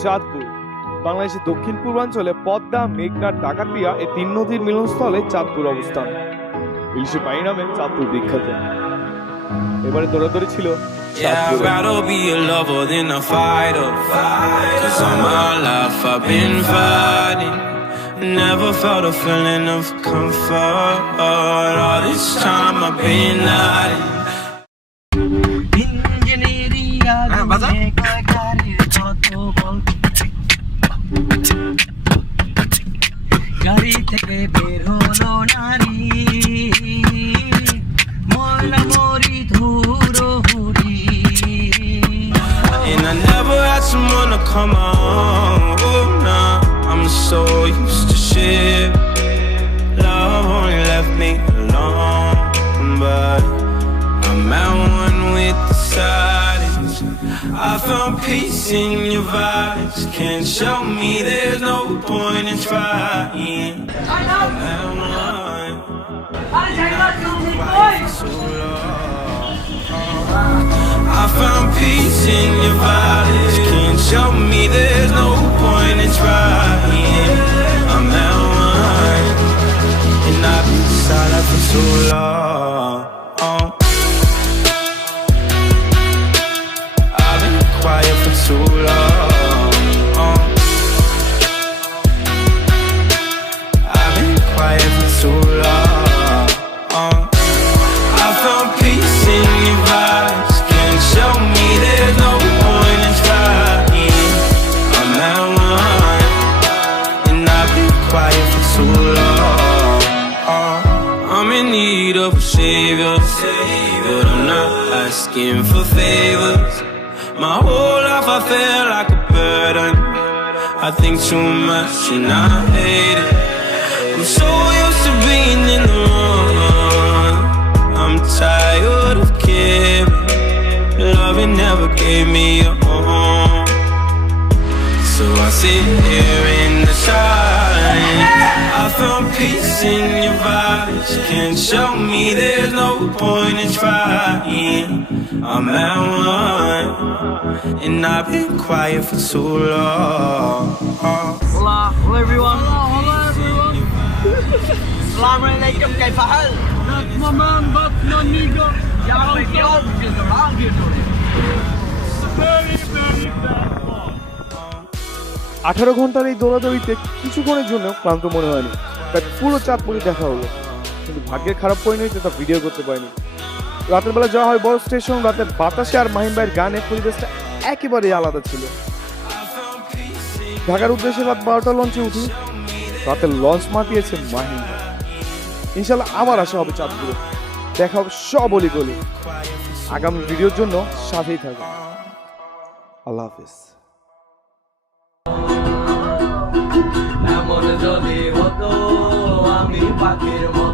চাঁদপুর বাংলাদেশের দক্ষিণ পূর্বাঞ্চলে পদ্মা মেঘনা ডাকাতিয়া এই তিন নদীর মিলনস্থলে চাঁদপুর অবস্থান ইলিশে পানি নামে চাঁদপুর বিখ্যাত এবারে দৌড়াদৌড়ি ছিল Yeah, I'd rather be a lover than a fighter. Cause all my life I've been fighting. Never felt a feeling of comfort. All this time I've been hiding. গাড়ি থেকে বের হলো নারী ময়লা মরি ধুরো হুড়ি And I never had someone to come on. Oh, nah, I'm so used to shit. Love only left me alone. But I'm at one with the silence. I found peace in your vibes. Can't show me there's no point in trying. I found peace in your vibes. Too long. Uh, uh. I've been quiet for too long. Uh. I found peace in your vibes. Can't show me there's no point in trying. I'm at one, and I've been quiet for too long. I'm in need of a savior, but I'm not asking for favors. My whole I feel like a burden. I think too much and I hate it. I'm so used to being in the wrong. I'm tired of caring. Loving never gave me a home. So I sit here in the silence. I found peace in vibes. Can't show me there's no point in trying. I'm at one, and I've been quiet for too long. Hola, hello everyone. Hello, everyone. Assalamualaikum kaifa hal? Maman, but no nigo. Ya Rabbi, biz around here today. Very, very bad. আঠারো ঘণ্টার এই দৌড়াদৌড়িতে কিছুক্ষণের জন্য ক্লান্ত মনে হয়নি তাই পুরো চাঁদপুরে দেখা হলো। কিন্তু ভাগ্যের খারাপ পরিণতিতে তা ভিডিও করতে পারিনি। রাতের বেলা যাওয়া হয় বড় স্টেশন রাতের বাতাসে আর মাহিম ভাইয়ের গানে পরিবেশটা একেবারেই আলাদা ছিল। ঢাকার উদ্দেশ্যে রাত বারোটা লঞ্চে উঠি। রাতের লঞ্চ মাতিয়েছে মাহিম ইনশাল্লাহ আবার আসা হবে চাঁদপুরে। দেখা হবে সব গলি আগামী ভিডিওর জন্য সাথেই থাকুন। আল্লাহ হাফিজ। me bater, mano.